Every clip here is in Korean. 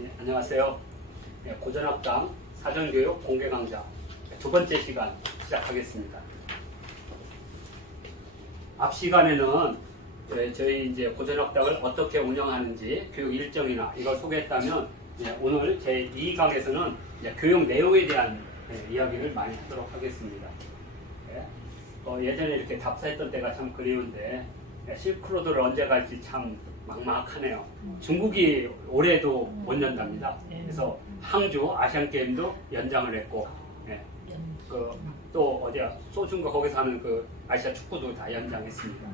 네, 안녕하세요. 네, 고전학당 사전교육 공개 강좌 두 번째 시간 시작하겠습니다. 앞 시간에는 저희 이제 고전학당을 어떻게 운영하는지 교육 일정이나 이걸 소개했다면 오늘 제 2강에서는 교육 내용에 대한 이야기를 많이 하도록 하겠습니다. 예전에 이렇게 답사했던 때가 참 그리운데 실크로드를 언제 갈지 참 막막하네요. 중국이 올해도 못 연답니다. 그래서 항주 아시안게임도 연장을 했고, 또 어디야 소중과 거기서 하는 그 아시아 축구도 다 연장했습니다.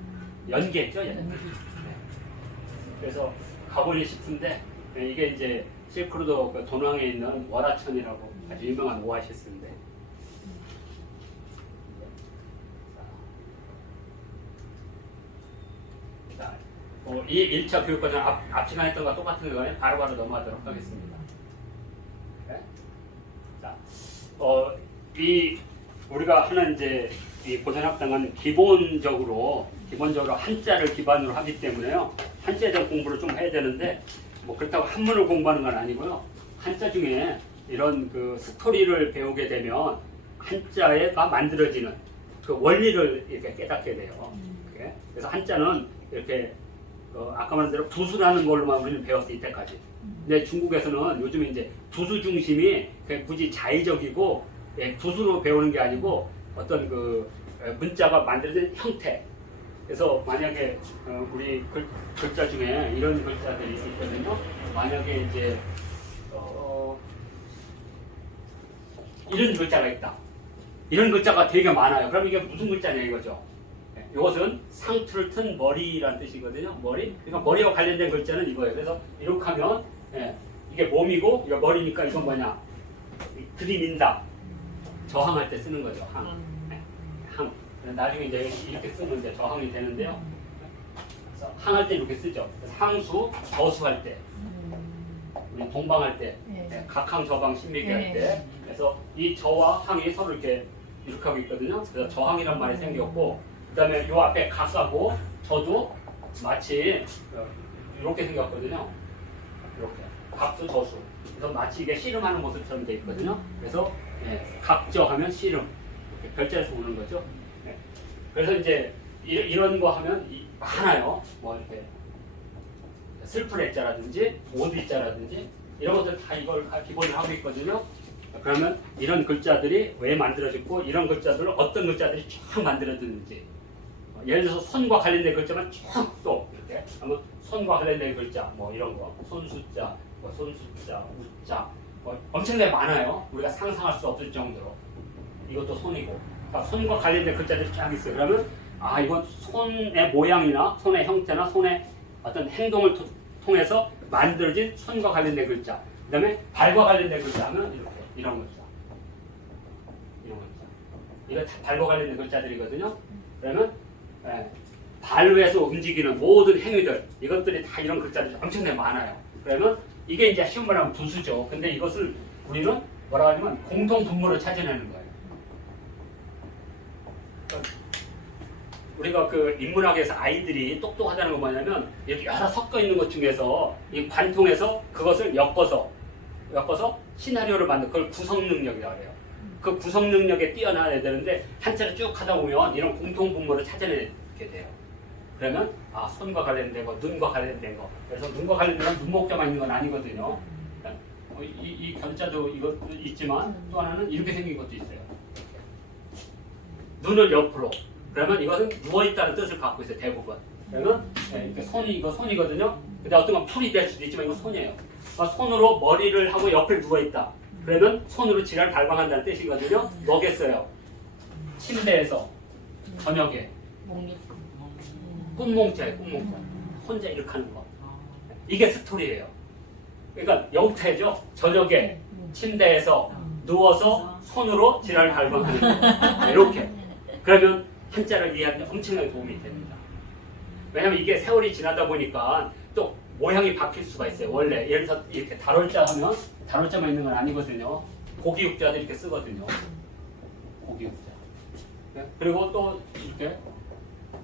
연계했죠, 연계. 그래서 가보니 싶은데 이게 이제 실크로드 그 돈왕에 있는 월화천이라고 아주 유명한 오아시스인데. 이 1차 교육과정 앞 시간에 했던 것과 똑같은 거에 바로바로 넘어가도록 하겠습니다. 자, 우리가 하는 이제 이 고전학당은 기본적으로 한자를 기반으로 하기 때문에요. 한자에 대한 공부를 좀 해야 되는데 뭐 그렇다고 한문을 공부하는 건 아니고요. 한자 중에 이런 그 스토리를 배우게 되면 한자가 만들어지는 그 원리를 이렇게 깨닫게 돼요. 그래서 한자는 이렇게 아까 말한 대로 두수라는 걸로만 우리는 배웠을 이때까지. 근데 중국에서는 요즘에 이제 두수 중심이 굳이 자의적이고 두수로 배우는 게 아니고 어떤 그 문자가 만들어진 형태. 그래서 만약에 우리 글자 중에 이런 글자들이 있거든요. 만약에 이제 이런 글자가 있다. 이런 글자가 되게 많아요. 그럼 이게 무슨 글자냐 이거죠. 이것은 상투를 튼 머리라는 뜻이거든요. 머리. 그러니까 머리와 관련된 글자는 이거예요. 그래서 이렇게 하면 이게 몸이고 이거 머리니까 이건 뭐냐? 들이민다. 저항할 때 쓰는 거죠. 항. 항. 나중에 이제 이렇게 쓰면 이제 저항이 되는데요. 그래서 항할 때 이렇게 쓰죠. 항수, 저수할 때, 우리 동방할 때, 각항, 저방, 신미기 할 때. 그래서 이 저와 항이 서로 이렇게 하고 있거든요. 그래서 저항이란 말이 생겼고. 그 다음에 요 앞에 각하고 저도 마치 이렇게 생겼거든요. 이렇게 각수 저수. 그래서 마치 이게 씨름하는 모습처럼 돼 있거든요. 그래서 각저 하면 씨름 이렇게 별자에서 오는 거죠. 그래서 이제 이런 거 하면 많아요. 뭐 이렇게 슬픈 애자라든지 오드자라든지 이런 것들 다 이걸 기본으로 하고 있거든요. 그러면 이런 글자들이 왜 만들어졌고 이런 글자들을 어떤 글자들이 쫙 만들어졌는지. 예를 들어서 손과 관련된 글자만 쭉 또 이렇게 한번 손과 관련된 글자 뭐 이런 거 손수자, 뭐 손수자, 우자 뭐 엄청나게 많아요. 우리가 상상할 수 없을 정도로 이것도 손이고 그러니까 손과 관련된 글자들이 쫙 있어요. 그러면 이건 손의 모양이나 손의 형태나 손의 어떤 행동을 통해서 만들어진 손과 관련된 글자. 그 다음에 발과 관련된 글자 하면 이렇게 이런 글자 이거 다 발과 관련된 글자들이거든요. 그러면 발로해서 움직이는 모든 행위들 이것들이 다 이런 글자들이 엄청나게 많아요. 그러면 이게 이제 쉬운 말하면 두수죠. 근데 이것을 우리는 뭐라고 하냐면 공통 분모를 찾아내는 거예요. 우리가 그 인문학에서 아이들이 똑똑하다는 건 뭐냐면 이렇게 여러 섞여 있는 것 중에서 이 관통해서 그것을 엮어서 시나리오를 만든 그걸 구성 능력이라고 해요. 그 구성 능력에 뛰어나야 되는데 한자를 쭉 하다 보면 이런 공통 분모를 찾아내게 돼요. 그러면 손과 관련된 거, 눈과 관련된 거. 그래서 눈과 관련된 건 눈목자만 있는 건 아니거든요. 이 견자도 이것도 있지만 또 하나는 이렇게 생긴 것도 있어요. 눈을 옆으로. 그러면 이것은 누워있다는 뜻을 갖고 있어요. 대부분. 그러면 이렇게 이거 손이거든요. 근데 어떤 건 풀이 될 수도 있지만 이건 손이에요. 손으로 머리를 하고 옆에 누워있다. 그러면 손으로 지랄 발광한다는 뜻이거든요. 뭐겠어요? 침대에서 저녁에 꿈몽자예요. 꿈몽자. 혼자 이렇게 하는 거. 이게 스토리예요. 그러니까 영태죠. 저녁에 침대에서 누워서 손으로 지랄 발광하는 거. 이렇게. 그러면 한자를 이해하는 데 엄청나게 도움이 됩니다. 왜냐하면 이게 세월이 지나다 보니까 또 모양이 바뀔 수가 있어요. 원래 예를 들어서 이렇게 달월자 하면 달월자만 있는 건 아니거든요. 고기육자도 이렇게 쓰거든요. 고기육자. 그리고 또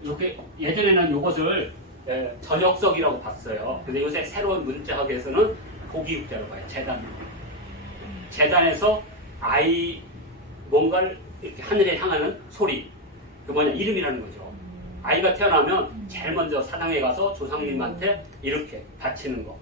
이렇게 예전에는 이것을 전역석이라고 봤어요. 근데 요새 새로운 문자학에서는 고기육대로 봐요. 재단. 재단에서 아이 뭔가를 이렇게 하늘에 향하는 소리. 그 뭐냐 이름이라는 거죠. 아이가 태어나면 제일 먼저 사당에 가서 조상님한테 이렇게 바치는 거.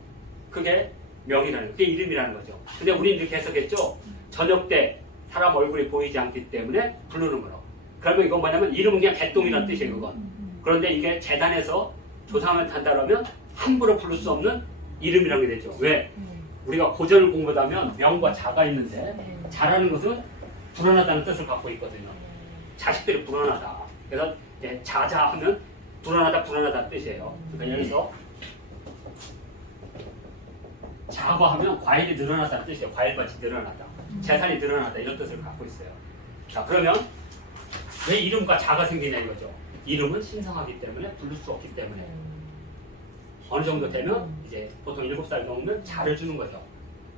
그게 명이라는 거. 그게 이름이라는 거죠. 근데 우리는 이렇게 해석했죠. 저녁 때 사람 얼굴이 보이지 않기 때문에 부르는 거라고. 그러면 이건 뭐냐면 이름은 그냥 개똥이라는 뜻이에요. 그건. 그런데 이게 재단에서 조상한테 한다 그러면 함부로 부를 수 없는 이름이라는 게 되죠. 왜? 우리가 고전을 공부하다 보면 명과 자가 있는데 자라는 것은 불안하다는 뜻을 갖고 있거든요. 자식들이 불안하다. 그래서 자자 하면 불안하다 불안하다는 뜻이에요. 그러니까 여기서 자과 하면 과일이 늘어나다는 뜻이에요. 과일밭이 늘어나다. 재산이 늘어나다 이런 뜻을 갖고 있어요. 자 그러면 왜 이름과 자가 생기냐 이거죠. 이름은 신성하기 때문에 부를 수 없기 때문에 어느 정도 되면 이제 보통 7살 넘으면 자를 주는 거죠.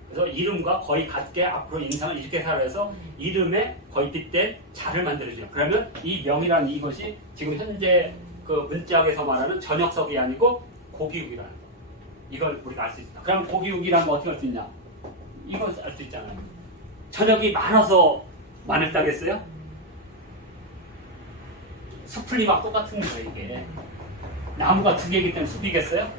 그래서 이름과 거의 같게 앞으로 인상을 이렇게 살아서 이름에 거의 빗댄 자를 만들어줘요. 그러면 이 명이라는 이것이 지금 현재 그 문짝에서 말하는 전역석이 아니고 고기육이라는 거. 이걸 우리가 알 수 있다. 그럼 고기육이라는 거 어떻게 알 수 있냐? 이걸 알 수 있잖아요. 전역이 많아서 많을 따겠어요? 수풀리와 똑같은 거예요 이게. 나무가 2개이기 때문에 숲이겠어요?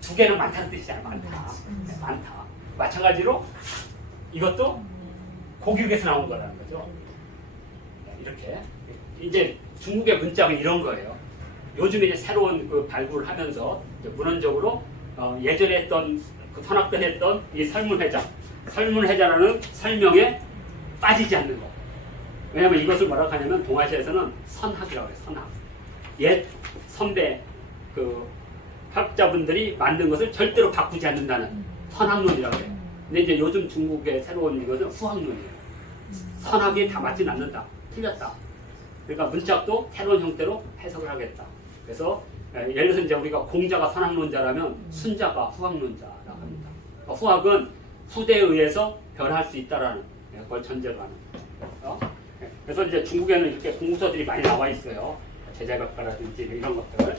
2개는 많다는 뜻이잖아요. 많다. 많다. 마찬가지로 이것도 고기육에서 나온 거라는 거죠. 이렇게 이제 중국의 문짝은 이런 거예요. 요즘에 이제 새로운 그 발굴을 하면서 이제 문헌적으로 예전에 했던 그 선학들 했던 이 설문회자라는 설명에 빠지지 않는 거. 왜냐하면 이것을 뭐라고 하냐면 동아시아에서는 선학이라고 해요. 선학. 옛 선배 그 학자분들이 만든 것을 절대로 바꾸지 않는다는 선학론이라고 해요. 근데 이제 요즘 중국의 새로운 이것은 후학론이에요. 선학이 다 맞지는 않는다. 틀렸다. 그러니까 문짝도 새로운 형태로 해석을 하겠다. 그래서 예를 들어서 이제 우리가 공자가 선학론자라면 순자가 후학론자라고 합니다. 그러니까 후학은 후대에 의해서 변할 수 있다라는 걸 전제로 하는 거예요. 그래서 이제 중국에는 이렇게 공서들이 많이 나와 있어요. 제자벽가라든지 이런 것들.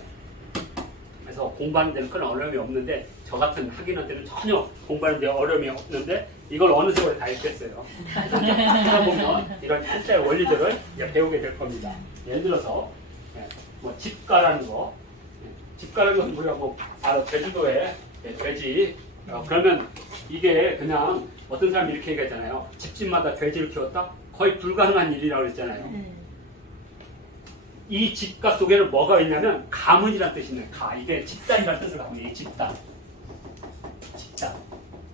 그래서 공부하는 데는 큰 어려움이 없는데 저 같은 학인한테는 전혀 공부하는 데 어려움이 없는데 이걸 어느 세월에 다 읽겠어요. 그러다 보면 이런 한자의 원리들을 배우게 될 겁니다. 예를 들어서 뭐 집가라는 거, 집가라는 것은 우리가 뭐 바로 제주도에 돼지 그러면 이게 그냥 어떤 사람이 이렇게 얘기하잖아요. 집집마다 돼지를 키웠다? 거의 불가능한 일이라고 그랬잖아요. 이 집가 속에는 뭐가 있냐면 가문이라는 뜻이 있는 가. 이게 집단이라는 뜻을 갖고 있는 집단. 집단.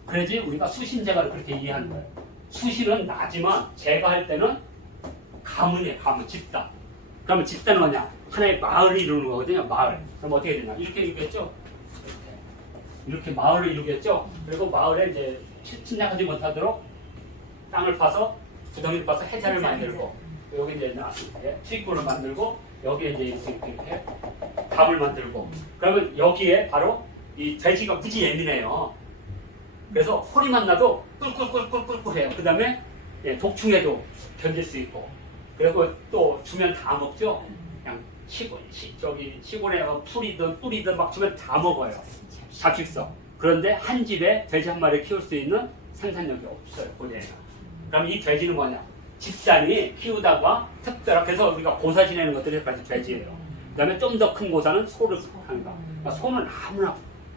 그래야지 우리가 수신제가를 그렇게 이해하는 거예요. 수신은 나지만 제가 할 때는 가문이에요. 가문, 집단. 그러면 집단은 뭐냐? 하나의 마을을 이루는 거거든요. 마을. 그럼 어떻게 되냐? 이렇게 이루겠죠? 이렇게 마을을 이루겠죠? 그리고 마을에 이제 침략하지 못하도록 땅을 파서 구덩이를 파서 해자를 만들고 여기 이제 수익군을 만들고 여기에 이제 이렇게 밥을 만들고 그러면 여기에 바로 이 돼지가 무지 예민해요. 그래서 소리만 나도 꿀꿀꿀꿀꿀꿀 해요. 그 다음에 독충에도 견딜 수 있고 그리고 또 주면 다 먹죠. 그냥 시골에 풀이든 뿌리든 막 주면 다 먹어요. 잡식성. 그런데 한 집에 돼지 한 마리 키울 수 있는 생산력이 없어요. 고대에는. 그럼 이 돼지는 뭐냐? 집단이 키우다가 특별하게 해서 우리가 고사 지내는 것들이 사실 돼지예요. 그 다음에 좀 더 큰 고사는 소를 하는 거. 그러니까 소는 아무나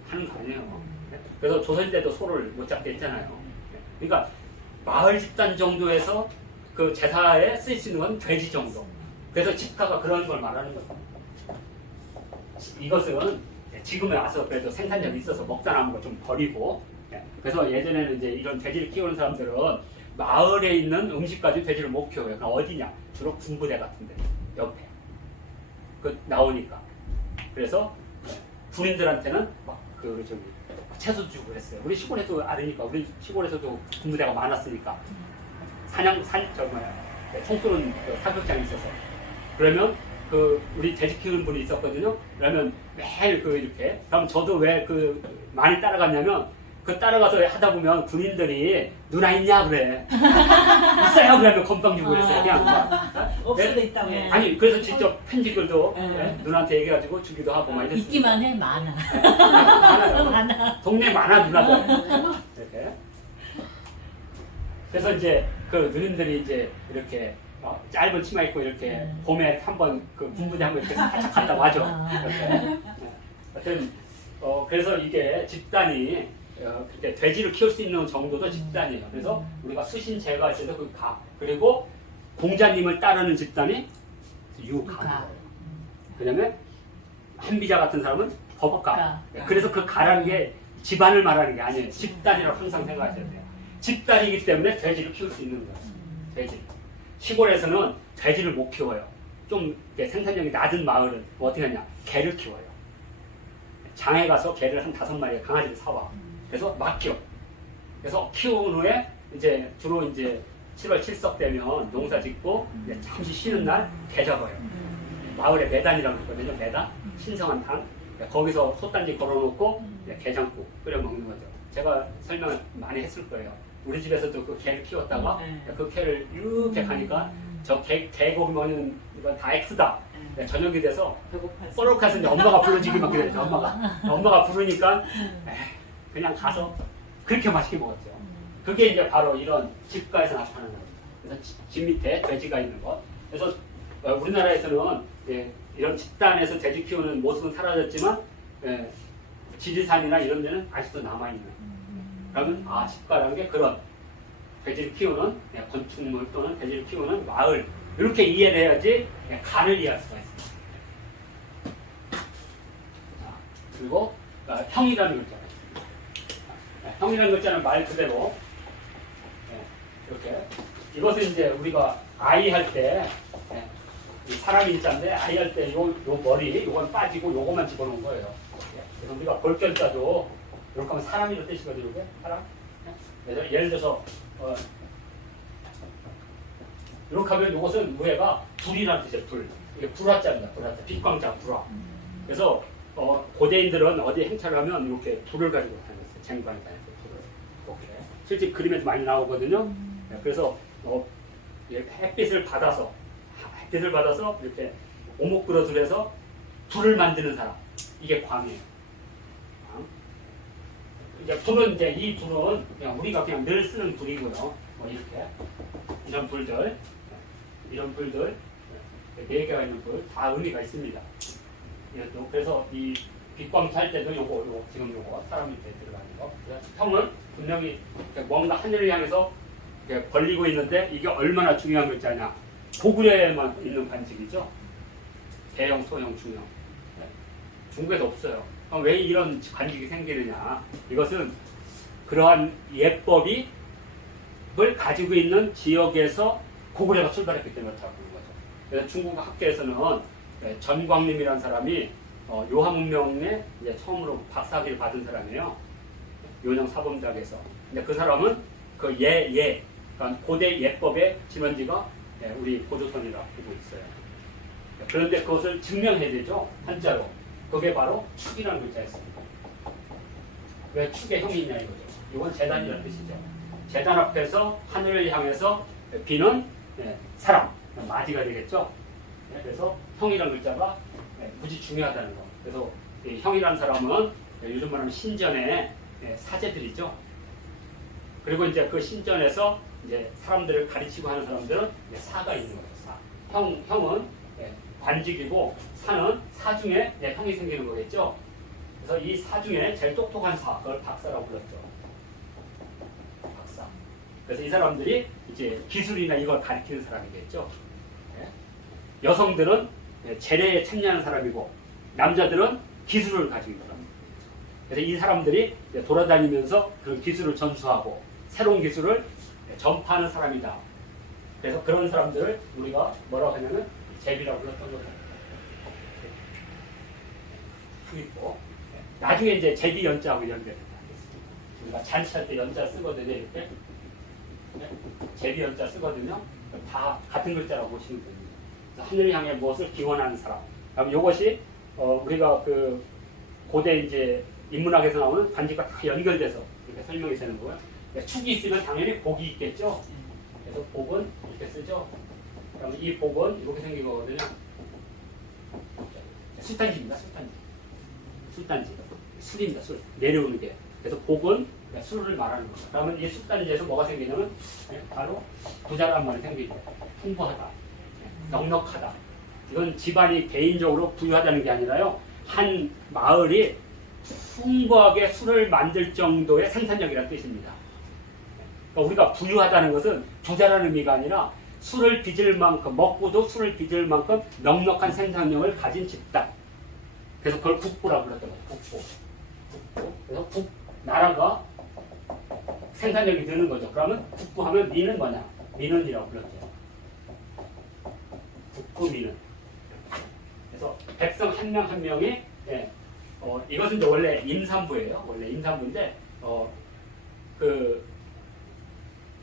하는 거 아니에요. 그래서 조선 때도 소를 못 잡게 했잖아요. 그러니까 마을 집단 정도에서 그 제사에 쓸 수 있는 건 돼지 정도. 그래서 집가가 그런 걸 말하는 거죠. 이것은 지금에 와서 그래도 생산력이 있어서 먹다 남은 거 좀 버리고 그래서 예전에는 이제 이런 돼지를 키우는 사람들은 마을에 있는 음식까지 돼지를 못 키워요. 그럼 어디냐? 주로 군부대 같은데 옆에 나오니까. 그래서 군인들한테는 막 채소 주고 그랬어요. 우리 시골에도 알으니까 우리 시골에서도 군부대가 많았으니까 총 쏘는 사격장이 있어서 그러면 우리 돼지 키우는 분이 있었거든요. 그러면 매일 이렇게 그럼 저도 왜 많이 따라갔냐면 그 따라가서 하다 보면 군인들이 누나 있냐 그래. 있어요 그러면 건빵 주고 그랬어요. 그냥 막. 없을 네? 때 있다고. 네. 아니 그래서 직접 편지글도 네. 누나한테 얘기해가지고 주기도 하고 막 이랬어요. 있기만 해 많아. 많아요. 많아. 동네 많아 누나들. 이렇게. 그래서 이제 그 누님들이 이제 이렇게 짧은 치마 입고 이렇게 봄에 한번 그 군부대 한번 이렇게 살짝 갔다 와죠. 이렇게. 네. 하여튼 그래서 이게 집단이 그렇게 돼지를 키울 수 있는 정도도 집단이에요. 그래서 우리가 수신 제거할 때도 그 가. 그리고 공자님을 따르는 집단이 유가. 그다음에 한비자 같은 사람은 법가. 그래서 그 가라는 게 집안을 말하는 게 아니에요. 집단이라고 항상 생각하셔야 돼요. 집단이기 때문에 돼지를 키울 수 있는 거예요. 돼지. 시골에서는 돼지를 못 키워요. 좀 생산력이 낮은 마을은 어떻게 하냐? 개를 키워요. 장에 가서 개를 한 5마리 강아지를 사와. 그래서 막 키워. 그래서 키운 후에 이제 주로 이제 7월 7석 되면 농사 짓고 이제 잠시 쉬는 날 개 잡아요. 마을에 매단이라고 있거든요. 매단. 신성한 탕. 거기서 솥단지 걸어놓고 게 잡고 끓여 먹는 거죠. 제가 설명을 많이 했을 거예요. 우리 집에서도 그 개를 키웠다가 그 개를 이렇게 가니까 저 개고기 먹는 이건 다 X다. 저녁이 돼서 뽀록해서 이제 엄마가 불러주기 막 그랬죠. 엄마가 부르니까 그냥 가서 그렇게 맛있게 먹었죠. 그게 이제 바로 이런 집가에서 나타나는 겁니다. 그래서 집 밑에 돼지가 있는 것. 그래서 우리나라에서는 이런 집단에서 돼지 키우는 모습은 사라졌지만 지리산이나 이런 데는 아직도 남아있는. 그러면 집가라는 게 그런 돼지를 키우는 건축물 또는 돼지를 키우는 마을 이렇게 이해를 해야지 간을 이해할 수가 있습니다. 그리고 형이라는 글자가 있습니다. 형이라는 글자는 말 그대로 이렇게 이것은 이제 우리가 아이 할 때 사람이 인자인데 아이 할 때 요 머리 요건 빠지고 요거만 집어넣은 거예요. 그래서 우리가 볼결자도 이렇게 하면 사람이라는 뜻이거든요. 이렇게 사람. 그래서 예를 들어서 이렇게 하면 이것은 무해가 불이라는 뜻이에요. 불. 이게 불화자입니다. 불화자. 빛광자 불화. 그래서 고대인들은 어디 행차를 하면 이렇게 불을 가지고 다녔어요. 쟁반에 다녔어요. 불을. 이렇게. 실제 그림에도 많이 나오거든요. 그래서 햇빛을 받아서 이렇게 오목그릇을 해서 불을 만드는 사람. 이게 광이에요. 이제 불은 이제 이 불은 그냥 우리가 그냥 늘 쓰는 불이고요. 뭐 이렇게 이런 불들 4개가 있는 불 다 의미가 있습니다. 그래서 이 빛광 찰 때도 요거 지금 요거 사람 밑에 들어가는 거. 형은 분명히 뭔가 하늘을 향해서 벌리고 있는데 이게 얼마나 중요한 글자냐. 고구려에만 있는 관직이죠. 대형, 소형, 중형. 중국에도 없어요. 그럼 왜 이런 관직이 생기느냐? 이것은 그러한 예법을 가지고 있는 지역에서 고구려가 출발했기 때문에 그렇다고 보는 거죠. 그래서 중국 학계에서는 전광림이라는 사람이 요한문명에 이제 처음으로 박사학위를 받은 사람이에요. 요령 사범작에서. 근데 그 사람은 그 그러니까 고대 예법의 진원지가 우리 고조선이라고 보고 있어요. 그런데 그것을 증명해야 되죠. 한자로. 그게 바로 축이라는 글자였습니다. 왜 축의 형이 있냐 이거죠. 이건 재단이라는 뜻이죠. 재단 앞에서 하늘을 향해서 비는 사람, 마디가 되겠죠. 그래서 형이라는 글자가 무지 중요하다는 거. 그래서 이 형이라는 사람은 요즘 말하면 신전의 사제들이죠. 그리고 이제 그 신전에서 이제 사람들을 가르치고 하는 사람들은 사가 있는 거예요. 사. 형은 관직이고 사는 사 중에 형이 생기는 거겠죠. 그래서 이 사 중에 제일 똑똑한 사, 그걸 박사라고 불렀죠. 박사. 그래서 이 사람들이 이제 기술이나 이걸 가르치는 사람이겠죠. 여성들은 재래에 참여하는 사람이고 남자들은 기술을 가지고 있는 사람. 그래서 이 사람들이 돌아다니면서 그 기술을 전수하고 새로운 기술을 전파하는 사람이다. 그래서 그런 사람들을 우리가 뭐라고 하냐면 제비라고 불렀던 거죠. 있고 나중에 이제 제비 연자하고 연결됩니다. 우리가 잔치할 때 연자 쓰거든요. 이렇게 제비 연자 쓰거든요. 다 같은 글자라고 보시면 됩니다. 하늘을 향해 무엇을 기원하는 사람. 그럼 이것이 우리가 그 고대 이제 인문학에서 나오는 관직과 다 연결돼서 이렇게 설명이 되는 거고요. 축이 있으면 당연히 복이 있겠죠. 그래서 복은 이렇게 쓰죠. 그러면 이 복은 이렇게 생긴 거거든요. 술단지입니다. 술단지. 술단지. 술입니다. 술. 내려오는 게. 그래서 복은 술을 말하는 거예요. 그러면 이 술단지에서 뭐가 생기냐면 바로 부자란 말이 생기죠. 풍부하다. 넉넉하다. 이건 집안이 개인적으로 부유하다는 게 아니라요. 한 마을이 풍부하게 술을 만들 정도의 생산력이라는 뜻입니다. 그러니까 우리가 부유하다는 것은 부자라는 의미가 아니라 술을 빚을 만큼, 먹고도 술을 빚을 만큼 넉넉한 생산력을 가진 집단. 그래서 그걸 국부라고 불렀던 거예요. 국부. 국부. 그래서 나라가 생산력이 느는 거죠. 그러면 국부하면 미는 뭐냐? 민원이라고 불렀죠. 국부민은. 그래서 백성 한 명 한 명이 이것은 이제 원래 임산부예요. 원래 임산부인데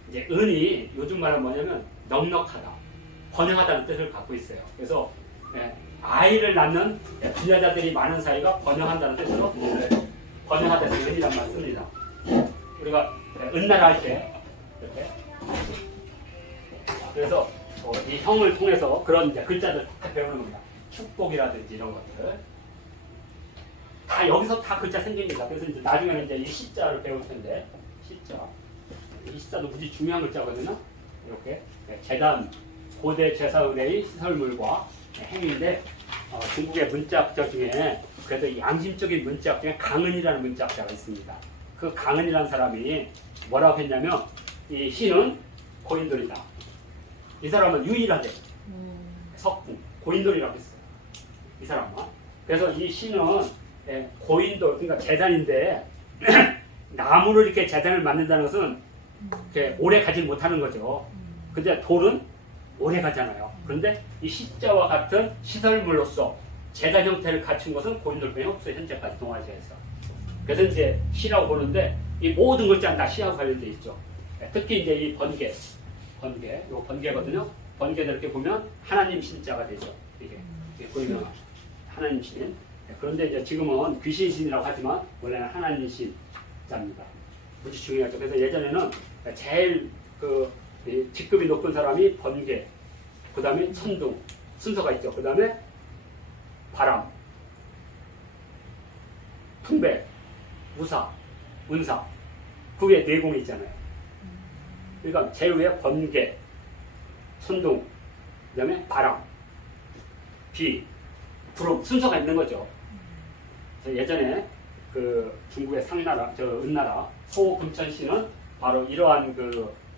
이제 은이 요즘 말하면 뭐냐면 넉넉하다, 번영하다는 뜻을 갖고 있어요. 그래서 아이를 낳는 부자자들이 많은 사이가 번영한다는 뜻으로 번영하다 해서 은이란 말 씁니다. 우리가 은나라 할 때 이렇게 그래서 이 형을 통해서 그런 이제 글자들 다 배우는 겁니다. 축복이라든지 이런 것들 다 여기서 다 글자 생깁니다. 그래서 이제 나중에는 이제 이 시자를 배울 텐데 시자 이 시자도 무지 중요한 글자거든요. 이렇게 재단 고대 제사의례의 시설물과 행위인데 중국의 문자학자 중에 그래도 양심적인 문자학 중에 강은이라는 문자학자가 있습니다. 그 강은이라는 사람이 뭐라고 했냐면 이 시는 고인돌이다. 이 사람은 유일하게 석궁 고인돌이라고 했어요. 이 사람은. 그래서 이 시는 고인돌 그러니까 재단인데 나무를 이렇게 재단을 만든다는 것은 이렇게 오래 가지 못하는 거죠. 근데 돌은 오래 가잖아요. 그런데 이 시자와 같은 시설물로서 재단 형태를 갖춘 것은 고인돌뿐이 없어요. 현재까지 동아시아에서. 그래서 이제 시라고 보는데 이 모든 글자는 다 시하고 관련돼 있죠. 특히 이제 이 번개, 이거 번개거든요. 번개를 이렇게 보면 하나님 신자가 되죠. 이게 보이면 하나님 신. 그런데 이제 지금은 귀신 신이라고 하지만 원래는 하나님 신자입니다. 무지 중요하죠. 그래서 예전에는 제일 직급이 높은 사람이 번개, 그 다음에 천둥 순서가 있죠. 그 다음에 바람, 풍백, 우사, 운사, 그 위에 내공이 있잖아요. 그러니까 제일 위에 번개, 천둥, 그 다음에 바람, 비, 구름 순서가 있는 거죠. 그래서 예전에 중국의 상나라, 은나라 소금천씨는 바로 이러한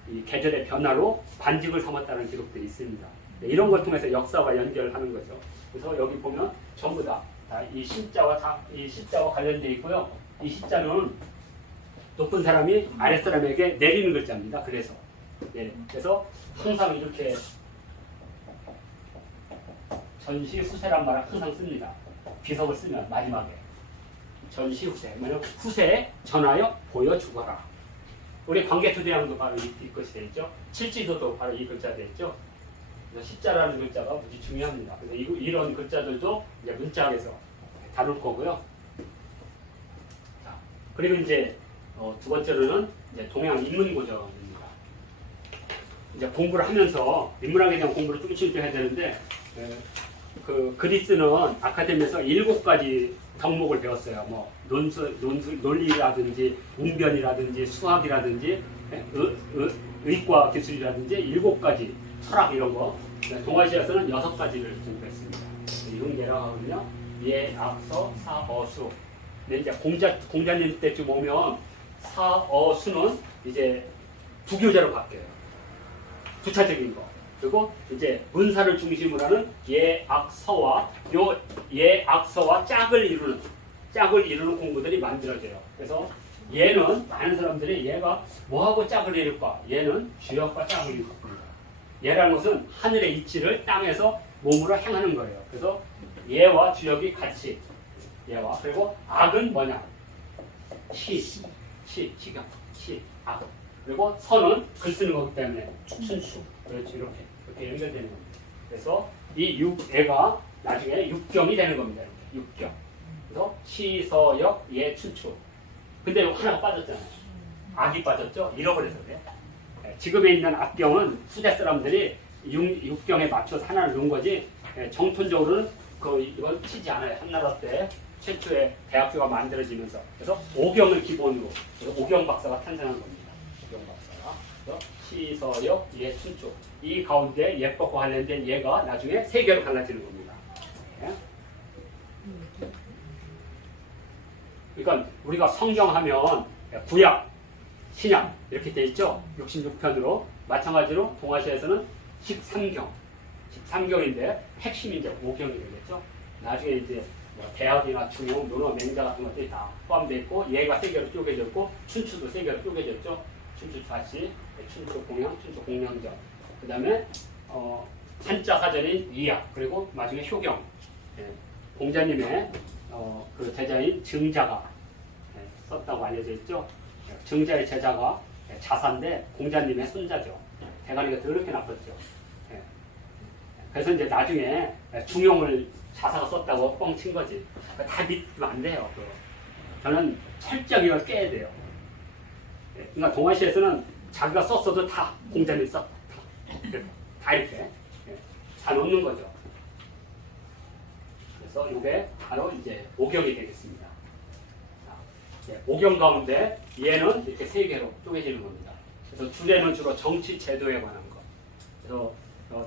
이 계절의 변화로 관직을 삼았다는 기록들이 있습니다. 이런 걸 통해서 역사와 연결하는 거죠. 그래서 여기 보면 전부 다 이 시자와 관련되어 있고요. 이 시자는 높은 사람이 아랫사람에게 내리는 글자입니다. 그래서 항상 이렇게 전시후세란 말을 항상 씁니다. 비석을 쓰면 마지막에 전시후세, 뭐냐면 후세에 전하여 보여주거라. 우리 관계투대양도 바로 이 것이 되어 있죠. 칠지도도 바로 이 글자 되어 있죠. 그래서 시자라는 글자가 무지 중요합니다. 그래서 이런 글자들도 이제 문자학에서 다룰 거고요. 자, 그리고 이제 두 번째로는 이제 동양 인문고전입니다. 이제 공부를 하면서 인문학에 대한 공부를 조금씩 해야 되는데 그리스는 아카데미에서 7가지 덕목을 배웠어요. 뭐 논리라든지 웅변이라든지 수학이라든지 의과 기술이라든지 7가지 철학 이런 거. 동아시아에서는 6가지를 공부했습니다. 이hun계라고 하거든요. 예악서 사어수. 근데 이제 공자님 때쯤 오면 사어수는 이제 부교재로 바뀌어요. 부차적인 거. 그리고 이제 문사를 중심으로 하는 예악서와 예악서와 짝을 이루는 공부들이 만들어져요. 그래서 얘는 많은 사람들이 얘가 뭐하고 짝을 이룰까? 얘는 주역과 짝을 이룰 겁니다. 얘라는 것은 하늘의 이치를 땅에서 몸으로 행하는 거예요. 그래서 얘와 주역이 같이 얘와 그리고 악은 뭐냐? 시경, 악. 그리고 선은 글 쓰는 거기 때문에 춘수. 그렇지 이렇게 연결되는 겁니다. 그래서 이 애가 나중에 육경이 되는 겁니다. 육경. 그래서 시서역 예 춘추. 근데 하나가 빠졌잖아요. 악이 빠졌죠. 잃어버려서 그래. 지금에 있는 악경은 수대 사람들이 육경에 맞춰서 하나를 놓은 거지. 정통적으로는 이걸 치지 않아요. 한나라 때 최초의 대학교가 만들어지면서. 그래서 오경을 기본으로 오경 박사가 탄생한 겁니다. 오경 박사가. 그래서 시서역 예춘추 이 가운데 예법과 관련된 예가 나중에 세 개로 갈라지는 겁니다. 그러니까 우리가 성경하면 구약, 신약 이렇게 돼 있죠. 66편으로 마찬가지로 동아시아에서는 13경인데 핵심이 이제 5경이 되겠죠. 나중에 이제 대학이나 중용, 논어, 맹자 같은 것들이 다 포함되어 있고 예가 세 개로 쪼개져 있고 춘추도 세 개로 쪼개져 있죠. 춘추 좌씨, 춘추 공양, 춘추 공양전. 그 다음에 한자 사전인 이약 그리고 나중에 효경. 공자님의 그 제자인 증자가 썼다고 알려져 있죠. 증자의 제자가 자사인데 공자님의 손자죠. 대가리가 더럽게 나빴죠. 그래서 이제 나중에 중용을 자사가 썼다고 뻥친 거지. 다 믿으면 안 돼요. 저는 철저히 이걸 깨야 돼요. 그러니까 동아시아에서는 자기가 썼어도 다 공자님이 썼다. 다 이렇게 다 놓는 거죠. 그래서 이게 바로 이제 오경이 되겠습니다. 오경 가운데 얘는 이렇게 세 개로 쪼개지는 겁니다. 그래서 주례는 주로 정치 제도에 관한 것. 그래서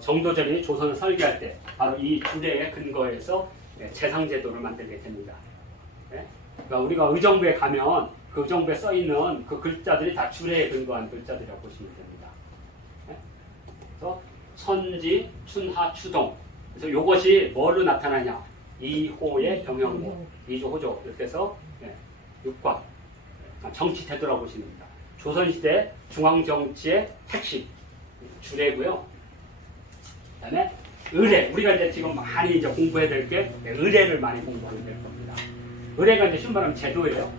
정도전이 조선을 설계할 때 바로 이 주례의 근거에서 재상제도를 만들게 됩니다. 그러니까 우리가 의정부에 가면 그 의정부에 써 있는 그 글자들이 다 주례에 근거한 글자들이라고 보시면 됩니다. 그래서 천지, 춘하, 추동. 그래서 이것이 뭘로 나타나냐? 이호의 병영호, 이조호조 이렇게 해서 육관, 정치 태도라고 보시면 됩니다. 조선시대 중앙정치의 핵심, 주례고요. 그 다음에 의례, 우리가 이제 지금 많이 이제 공부해야 될 게 의례를 많이 공부하게 될 겁니다. 의례가 이제 쉬운 말하면 제도예요.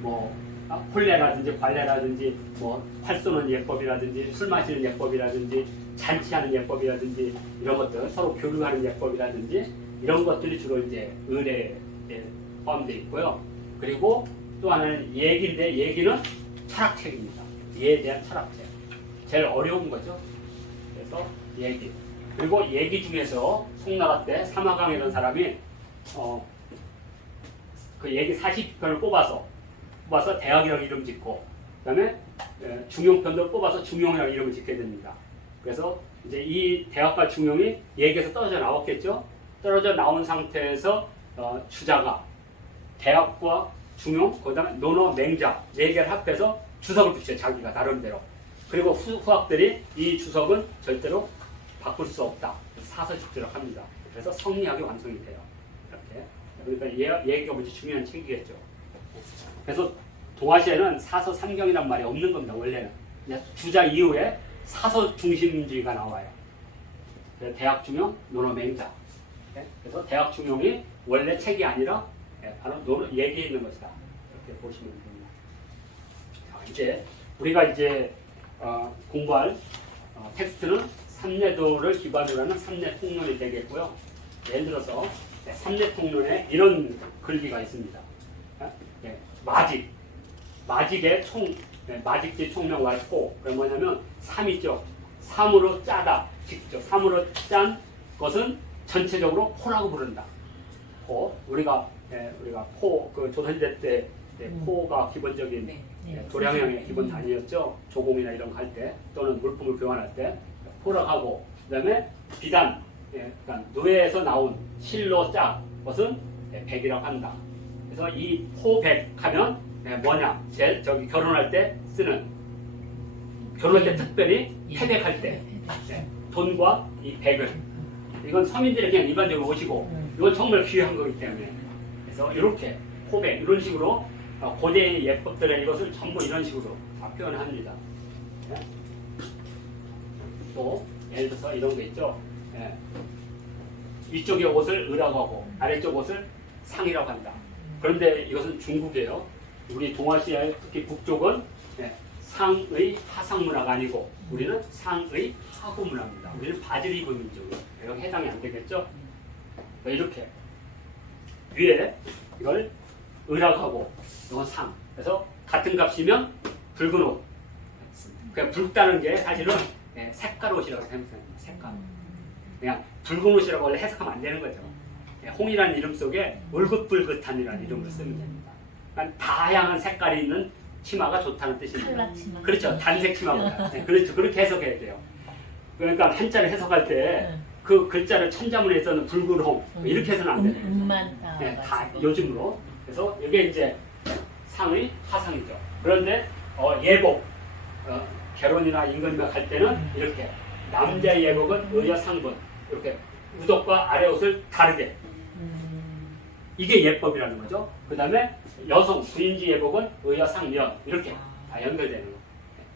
뭐 혼례라든지 관례라든지 활 쏘는 예법이라든지 술 마시는 예법이라든지 잔치하는 예법이라든지 이런 것들 서로 교류하는 예법이라든지 이런 것들이 주로 이제 의례에 포함되어 있고요. 그리고 또 하나는 예기인데 예기는 철학책입니다. 예에 대한 철학책. 제일 어려운 거죠. 그래서 예기. 그리고 예기 중에서 송나라 때 사마강이라는 사람이 그 예기 40편을 뽑아서 대학이라고 이름 짓고 그다음에 중용편도 뽑아서 중용이라고 이름을 짓게 됩니다. 그래서 이제 이 대학과 중용이 예기에서 떨어져 나왔겠죠. 떨어져 나온 상태에서 주자가 대학과 중용, 그다음에 논어, 맹자 4개를 합해서 주석을 붙여요. 자기가 나름대로. 그리고 후학들이 이 주석은 절대로 바꿀 수 없다. 사서집필을 합니다. 그래서 성리학이 완성이 돼요. 이렇게. 그러니까 얘기가 뭔지 중요한 책이겠죠. 그래서 동아시아에는 사서 삼경이란 말이 없는 겁니다. 원래는. 주자 이후에 사서 중심주의가 나와요. 대학 중용, 논어, 맹자. 그래서 대학 중용이 원래 책이 아니라 바로 얘기해 있는 것이다. 이렇게 보시면 됩니다. 자, 이제 우리가 이제 공부할 텍스트는 삼례도를 기반으로 하는 삼례통론이 되겠고요. 예를 들어서 삼례통론에 이런 글귀가 있습니다. 마직의 마직지 총명 왈포. 그게 뭐냐면 삼이죠. 삼으로 짜다. 직접 삼으로 짠 것은 전체적으로 포라고 부른다. 포. 우리가 포, 그 조선시대 때 포가 기본적인 도량형의 기본 단위였죠. 조공이나 이런 거 할 때 또는 물품을 교환할 때 포라고 하고 그다음에 비단, 그러니까 누에에서 나온 실로 짜 것은 백이라고 한다. 그래서 이 포백 하면 뭐냐? 저기 결혼할 때 쓰는 결혼할 때 특별히 패백할 때 돈과 이 백을 이건 서민들이 그냥 일반적으로 오시고 이건 정말 귀한 거기 때문에 그래서 이렇게 포백 이런 식으로 고대의 예법들의 이것을 전부 이런 식으로 다 표현합니다. 또 예를 들어서 이런 게 있죠. 위쪽의 옷을 의라고 하고 아래쪽 옷을 상이라고 한다. 그런데 이것은 중국이에요. 우리 동아시아 특히 북쪽은 상의 하상문화가 아니고 우리는 상의 하구문화입니다. 우리는 바지를 입은 민족이에요. 여기 해당이 안 되겠죠? 이렇게 위에 이걸 의라고 하고 이건 상. 그래서 같은 값이면 붉은 옷. 그냥 붉다는 게 사실은 색깔 옷이라고 생각합니다. 색깔. 그냥 붉은 옷이라고 원래 해석하면 안 되는 거죠. 홍이라는 이름 속에 울긋불긋한이라는 이름을 쓰면 됩니다. 그러니까 다양한 색깔이 있는 치마가 좋다는 뜻입니다. 칼라 치마. 그렇죠. 단색 치마보다. 그렇죠. 그렇게 해석해야 돼요. 그러니까 한자를 해석할 때 그 글자를 천자문에서는 붉은 홍 이렇게 해서는 안 됩니다. 음만 다 요즘으로. 그래서 이게 이제 상의 하상이죠. 그런데 예복 결혼이나 임금명 할 때는 이렇게 남자 예복은 의여상분 이렇게 우덕과 아래 옷을 다르게 이게 예법이라는 거죠. 그 다음에 여성 부인지 예복은 의여상면 이렇게 다 연결되는 거.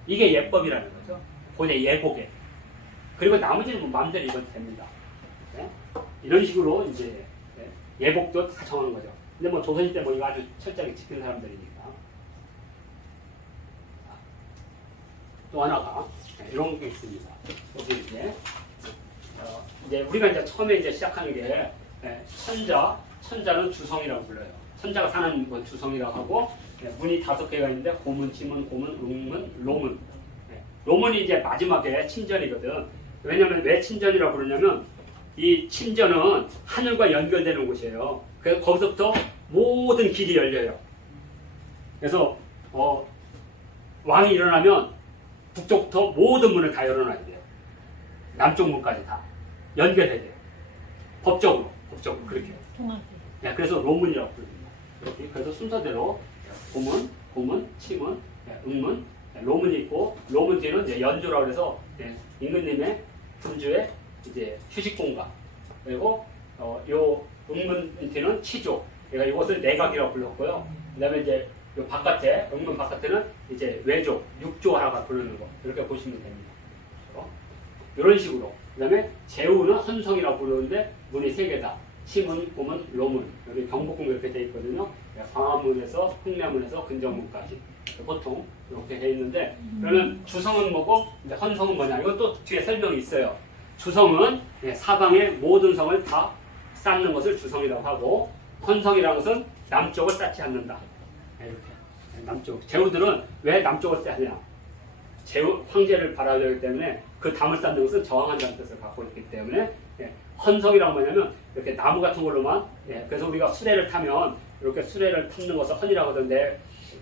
이게 예법이라는 거죠. 본의 예복에. 그리고 나머지는 뭐 마음대로 입어도 됩니다. 네? 이런 식으로 이제 예복도 다 정하는 거죠. 근데 뭐 조선시대 뭐 이거 아주 철저하게 지키는 사람들이니까. 또 하나가 이런 게 있습니다. 보세요 이제 우리가 이제 처음에 이제 시작하는 게 천자는 주성이라고 불러요. 천자가 사는 건 주성이라고 하고 문이 5개가 있는데 고문, 지문, 고문, 응문, 로문. 로문이 이제 마지막에 친전이거든. 왜냐면 왜 친전이라고 그러냐면 이 친전은 하늘과 연결되는 곳이에요. 그래서 거기서부터 모든 길이 열려요. 그래서 왕이 일어나면 북쪽부터 모든 문을 다 열어놔야 돼요. 남쪽 문까지 다 연결해야 돼요. 법적으로 그렇게. 통합해. 그래서 로문이라고 부릅니다. 이렇게 그래서 순서대로 고문, 치문, 응문, 로문이 있고 로문 뒤는 이제 연조라고 해서 임금님의 군주의 이제 휴식 공간 그리고 요 응문 뒤는 치조. 그러니까 이것을 내각이라고 불렀고요. 그다음에 이제 요 바깥에 응문 바깥에는 이제 외조, 육조하라고 부르는 거 이렇게 보시면 됩니다. 이런 식으로. 그다음에 제우는 헌성이라고 부르는데 문이 3개다. 치문, 고문, 로문. 여기 경복궁 이렇게 돼 있거든요. 광화문에서 흑내문에서 근정문까지 보통 이렇게 돼 있는데 그러면 주성은 뭐고 이제 헌성은 뭐냐? 이것도 뒤에 설명이 있어요. 주성은 사방의 모든 성을 다 쌓는 것을 주성이라고 하고 헌성이라는 것은 남쪽을 쌓지 않는다. 이렇게 남쪽. 제후들은 왜 남쪽을 쌓냐? 제후 황제를 바라기 때문에 그 담을 쌓는 것은 저항한다는 뜻을 갖고 있기 때문에 헌성이란 뭐냐면 이렇게 나무 같은 걸로만 그래서 우리가 수레를 타면 이렇게 수레를 탔는 것을 헌이라고 하던데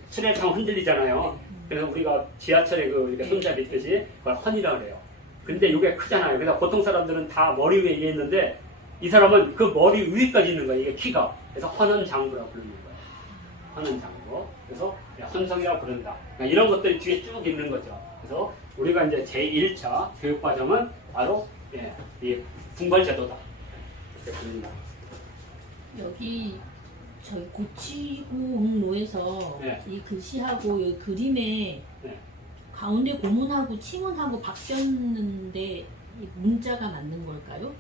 수레를 타면 흔들리잖아요. 그래서 우리가 지하철에 이렇게 손잡이 있듯이 그걸 헌이라고 그래요. 근데 이게 크잖아요. 그래서 보통 사람들은 다 머리 위에 이게 있는데 이 사람은 그 머리 위까지 있는 거예요. 이게 키가. 그래서 헌헌장구라고 부르는 거예요. 헌헌장구. 그래서 헌성이라고 부른다. 그러니까 이런 것들이 뒤에 쭉 있는 거죠. 그래서 우리가 이제 제1차 교육과정은 바로 이 궁궐제도다. 이렇게 부릅니다. 여기 저희 고치고응로에서 이 글씨하고 이 그림에 가운데 고문하고 치문하고 바뀌었는데 이 문자가 맞는 걸까요?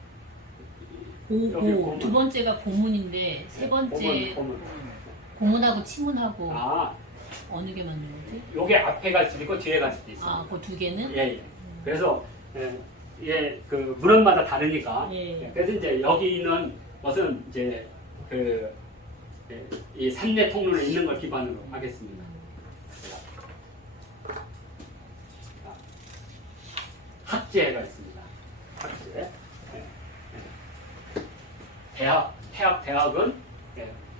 두 번째가 고문인데 세 번째 고문하고 치문하고 어느 게 맞는 거지? 요게 앞에 갈 수도 있고 뒤에 갈 수도 있어요. 그 두 개는? 예. 그래서 그 문헌마다 다르니까. 그래서 이제 여기 있는 것은 이제 이 삼례 통론에 있는 걸 기반으로 하겠습니다. 학제가 있습니다. 학제. 대학은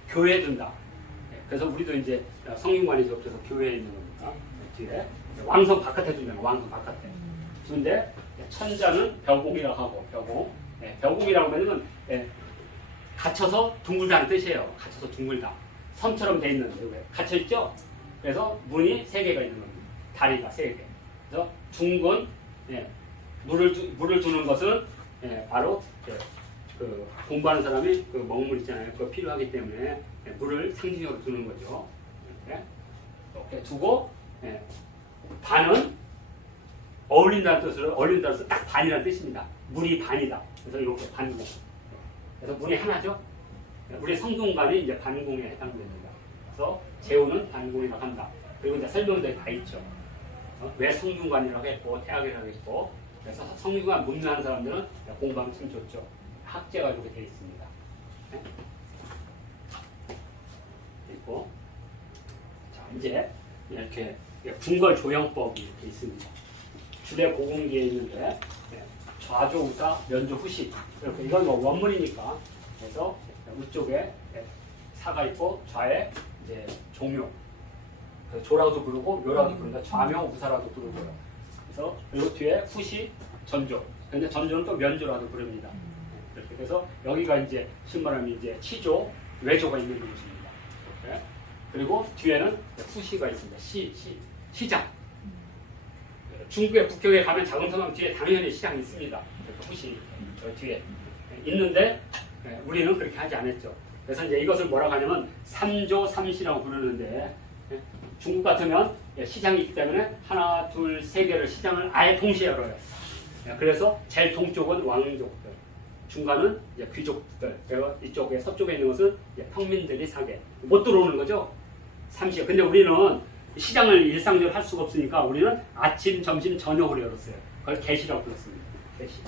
교회에 둔다. 그래서 우리도 이제 성균관이 없어서 교회에 있는 겁니다. 뒤에 왕성 바깥에 두면 왕성 바깥에. 근데 천자는 벼공이라고 하고 벼공이라고 하면은 갇혀서 둥글다는 뜻이에요. 갇혀서 둥글다. 섬처럼 돼 있는 여기 갇혀 있죠. 그래서 문이 3개가 있는 겁니다. 다리가 3개. 그래서 둥근 물을 두는 것은 바로 그 공부하는 사람이 그 먹물 있잖아요. 그거 필요하기 때문에 물을 상징적으로 두는 거죠. 이렇게 두고 반은 어울린다는 뜻으로 딱 반이라는 뜻입니다. 물이 반이다. 그래서 이렇게 반공. 그래서 물이 하나죠. 우리 성공관이 이제 반공에 해당됩니다. 그래서 제우는 반공이라고 한다. 그리고 이제 설명들이 다 있죠. 왜 성균관이라고 했고 태학이라고 했고 그래서 성균관 문외하는 사람들은 공부하면 참 좋죠. 학제가 이렇게 되어 있습니다. 있고 자 이제 이렇게 궁궐 조형법이 이렇게 있습니다. 주례 고공기에 있는데 좌조 우사 면조 후시 이렇게 이건 뭐 원문이니까 그래서 우쪽에 사가 있고 좌에 이제 종묘 그래서 조라고도 부르고 묘라고도 부른다. 좌묘 우사라도 부르고요. 그래서 그리고 뒤에 후시 전조 근데 전조는 또 면조라도 부릅니다. 이렇게 돼서 여기가 이제 신말하면 이제 치조 외조가 있는 곳입니다. 이렇게. 그리고 뒤에는 후시가 있습니다. 시장. 중국의 북경에 가면 자금서방 뒤에 당연히 시장이 있습니다. 후시 저 뒤에 있는데 우리는 그렇게 하지 않았죠. 그래서 이제 이것을 뭐라고 하냐면 삼조 삼시라고 부르는데 중국 같으면 시장이 있기 때문에 하나, 둘, 세 개를 시장을 아예 동시에 열어요. 그래서 제일 동쪽은 왕족들, 중간은 이제 귀족들, 그리고 이쪽에 서쪽에 있는 것은 이제 평민들이 사게 못 들어오는 거죠. 삼시. 근데 우리는 시장을 일상적으로 할 수가 없으니까 우리는 아침, 점심, 저녁으로 열었어요. 그걸 개시라고 불렀습니다. 개시.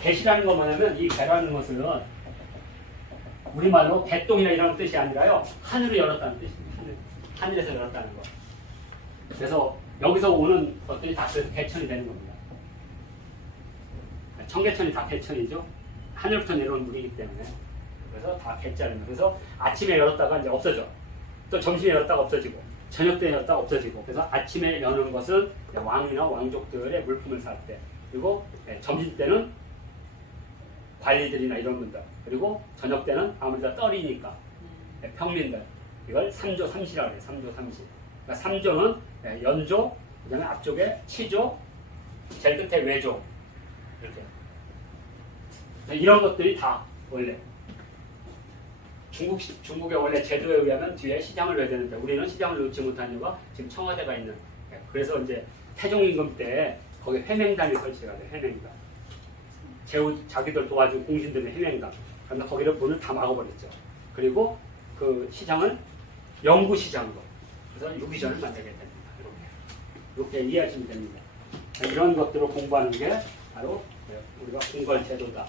개시라는 건 뭐냐면 이 개라는 것은 우리말로 개똥이나 이런 뜻이 아니라요. 하늘을 열었다는 뜻입니다. 하늘에서 열었다는 거. 그래서 여기서 오는 것들이 다 개천이 되는 겁니다. 청개천이 다 개천이죠. 하늘부터 내려온 물이기 때문에. 그래서 다 개짜입니다. 그래서 아침에 열었다가 이제 없어져. 또 점심에 열었다가 없어지고 저녁 때 열었다가 없어지고 그래서 아침에 여는 것은 왕이나 왕족들의 물품을 살 때 그리고 점심 때는 관리들이나 이런 분들 그리고 저녁 때는 아무래도 떨이니까 평민들 이걸 삼조 삼시라고 해요. 삼조 삼시. 그러니까 삼조는 연조 그 다음에 앞쪽에 치조 제일 끝에 외조 이렇게 이런 것들이 다 원래 중국의 원래 제도에 의하면 뒤에 시장을 넣어야 되는데 우리는 시장을 넣지 못한 이유가 지금 청와대가 있는 그래서 이제 태종 임금 때 거기 회맹단이 설치가 돼요. 회맹단 자기들 도와준 공신들의 회맹단 그런데 거기를 문을 다 막아버렸죠. 그리고 그 시장을 영구시장으로 그래서 유기전을 만들게 됩니다. 이렇게 이해하시면 됩니다. 이런 것들을 공부하는 게 바로 우리가 궁궐 제도다.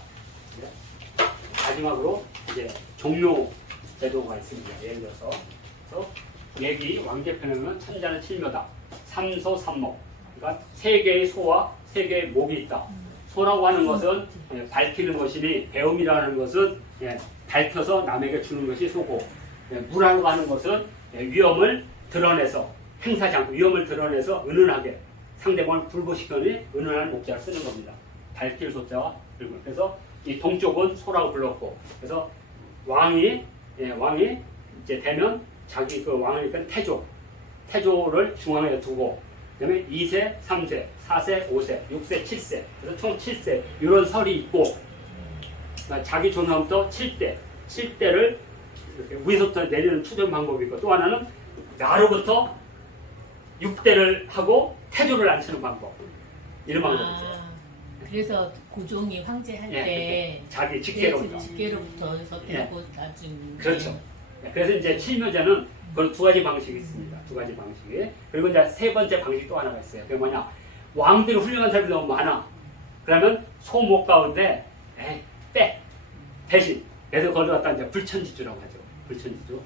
마지막으로 이제 종묘 제도가 있습니다. 예를 들어서 그래서 얘기 왕제편에는 천자는 칠묘다. 삼소 삼목. 그러니까 세 개의 소와 세 개의 목이 있다. 소라고 하는 것은 밝히는 것이니 배움이라는 것은 밝혀서 남에게 주는 것이 소고 무라고 하는 것은 위험을 드러내서 행사지 않고 위험을 드러내서 은은하게 상대방을 불보시거니 은은한 목자를 쓰는 겁니다. 밝힐 소자와 붉은. 그래서 이 동쪽은 소라고 불렀고 그래서 왕이 이제 되면 자기 그 왕이니까 태조를 중앙에 두고 그다음에 2세, 3세, 4세, 5세, 6세, 7세 그래서 총 7세 이런 설이 있고 자기 존엄부터 7대를 이렇게 위에서부터 내리는 추정 방법이 있고 또 하나는 나로부터 6대를 하고 태조를 앉히는 방법 이런 방법이죠. 그래서 고종이 황제할 때 자기 직계로부터 해서 되고 나중에 그렇죠. 그래서 이제 칠묘제는 그 두 가지 방식이 있습니다. 두 가지 방식이. 그리고 이제 세 번째 방식 또 하나가 있어요. 그게 뭐냐? 왕들이 훌륭한 사람이 너무 많아. 그러면 소목 가운데 때 대신 그래서 그걸 갖다 이제 불천지주라고 하죠. 불천지주.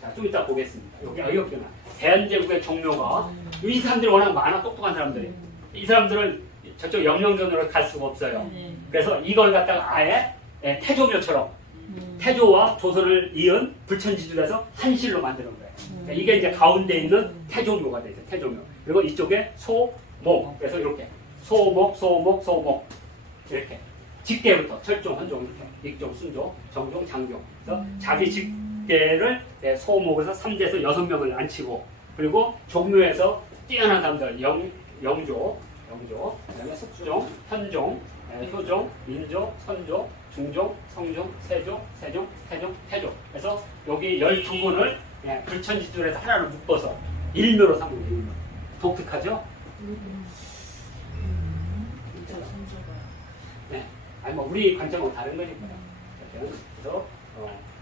자, 좀 이따 보겠습니다. 여기 어이없구나. 대한제국의 종묘가 이 사람들이 워낙 많아. 똑똑한 사람들이. 이 사람들을 저쪽 영령전으로 갈 수가 없어요. 그래서 이걸 갖다가 아예 태조묘처럼 태조와 조선을 이은 불천지주에서 한실로 만드는 거예요. 그러니까 이게 이제 가운데 있는 태조묘가 되죠. 태조묘. 그리고 이쪽에 소목. 그래서 이렇게 소목 이렇게 직계부터 철종, 헌종, 익종, 순종, 정종, 장종. 그래서 자기 직계를 소목에서 3대에서 6명을 앉히고 그리고 종묘에서 뛰어난 사람들 영조, 그다음에 숙종, 현종, 효종, 민조, 선조, 중종, 성종, 세종, 세종, 태종, 태종. 그래서 여기 12분을 불천지주에서 하나를 묶어서 일묘로 삼는 일묘. 독특하죠? 네. 아니 뭐 우리 관점은 다른 거니까요. 그래서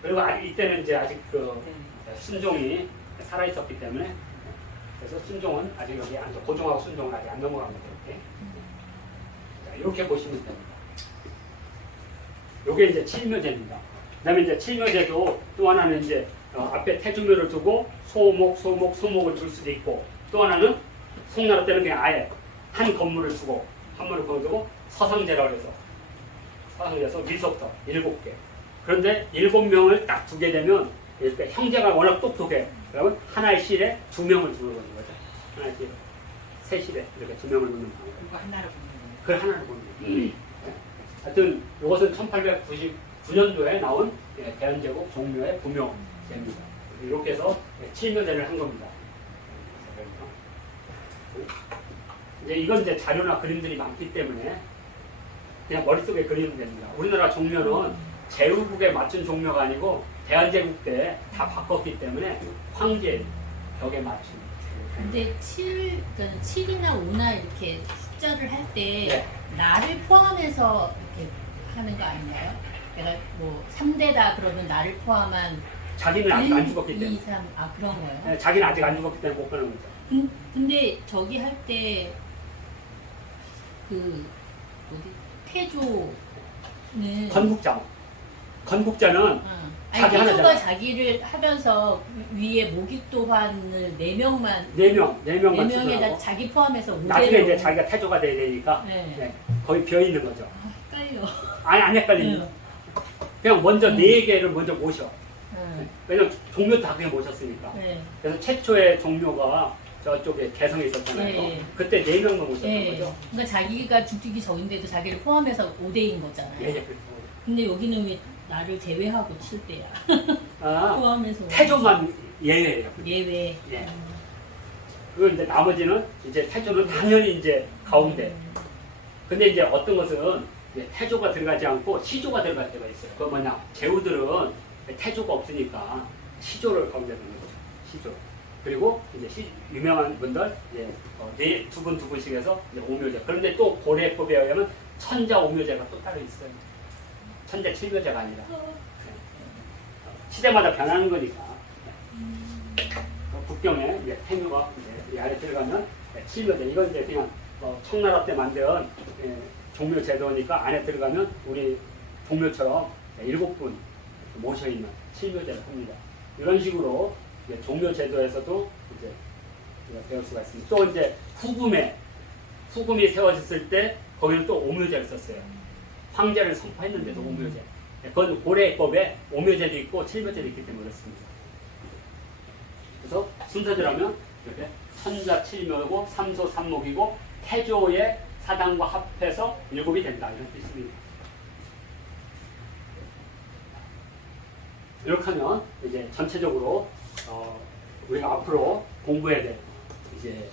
그리고 이때는 이제 아직 그 순종이 살아 있었기 때문에 그래서 순종은 아직 여기 안 고종하고 순종은 아직 안 넘어갑니다. 이렇게. 자, 이렇게 보시면 됩니다. 요게 이제 칠묘제입니다. 그다음에 이제 칠묘제도 또 하나는 이제 앞에 태주묘를 두고 소목을 둘 수도 있고, 또 하나는 송나라 때는 그냥 아예 한 건물을 두고 한문을 거두고 서상제라고 해서 서상제에서 밀소부터 7개. 그런데 7명을 딱 두게 되면 이렇게 형제가 워낙 똑똑해. 그러면 하나의 실에 2명을 두는 거죠. 하나의 실에 세 실에 이렇게 2명을 놓는 방법. 그거 하나로 보는 거예요. 그걸 하나로 보는 거예요. 하여튼 이것은 1899년도에 나온 대한제국 종묘의 부묘제입니다. 이렇게 해서 칠묘제를 한 겁니다. 이제 이건 이제 자료나 그림들이 많기 때문에 그냥 머릿속에 그리면 됩니다. 우리나라 종묘는 제후국에 맞춘 종묘가 아니고 대한제국 때 다 바꿨기 때문에 황제 벽에 맞춘. 근데 7, 7이나 5나 이렇게 숫자를 할 때 네. 나를 포함해서 이렇게 하는 거 아닌가요? 내가 뭐 3대다 그러면 나를 포함한 자기는 아직 안 1, 죽었기 2, 때문에. 3, 아 그런 거예요? 네, 자기는 아직 안 죽었기 때문에 못 가는 거죠. 근데 저기 할 때 그 어디 태조는 건국자는 아니 자기 태조가 하나잖아. 자기를 하면서 위에 모깃도환을 4명만 4명 네 명에다 맞추더라고. 자기 포함해서 5대로 나중에 이제 자기가 태조가 돼야 되니까 네. 네, 거의 비어 있는 거죠. 아, 헷갈려. 아니 안 헷갈립니다. 네. 그냥 먼저 4개를 먼저 모셔. 네. 왜냐면 종묘 다 그냥 모셨으니까. 네. 그래서 최초의 종묘가 저쪽에 개성에 있었잖아요. 네. 그때 4명만 모셨던 네. 거죠. 그러니까 자기가 죽기 전인데도 자기를 포함해서 5대인 거잖아요. 예, 그렇죠. 근데 여기는 왜 나를 제외하고 7대야? 아, 포함해서 태조만 예외예요. 예외. 예. 그리고 이제 나머지는 이제 태조는 당연히 이제 가운데. 근데 이제 어떤 것은 이제 태조가 들어가지 않고 시조가 들어갈 때가 있어요. 그 뭐냐, 제후들은 태조가 없으니까 시조를 가운데 넣는 거죠. 시조. 그리고 이제 유명한 분들 이제 두 분씩 해서 이제 오묘제. 그런데 또 고래법에 의하면 천자 오묘제가 또 따로 있어요. 천자 칠묘제가 아니라. 시대마다 변하는 거니까. 북경에 이제 태묘가 이제 이 안에 들어가면 칠묘제. 이건 이제 그냥 청나라 때 만든 종묘 제도니까 안에 들어가면 우리 종묘처럼 7분 모셔 있는 칠묘제를 합니다. 이런 식으로 이제 종묘 제도에서도 이제 배울 수가 있습니다. 또 이제 후금이 세워졌을 때 거기는 또 오묘제를 썼어요. 황제를 선포했는데도 오묘제. 그건 고래법에 오묘제도 있고 칠묘제도 있기 때문에 그렇습니다. 그래서 순서대로하면 이렇게 천자 칠묘고 삼소 삼목이고 태조의 사당과 합해서 7이 된다 이런 뜻입니다. 이렇게 하면 이제 전체적으로 우리가 앞으로 공부해야 될 이제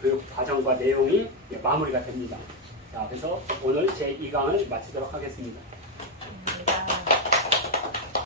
교육 과정과 내용이 마무리가 됩니다. 자, 그래서 오늘 제 2강을 마치도록 하겠습니다.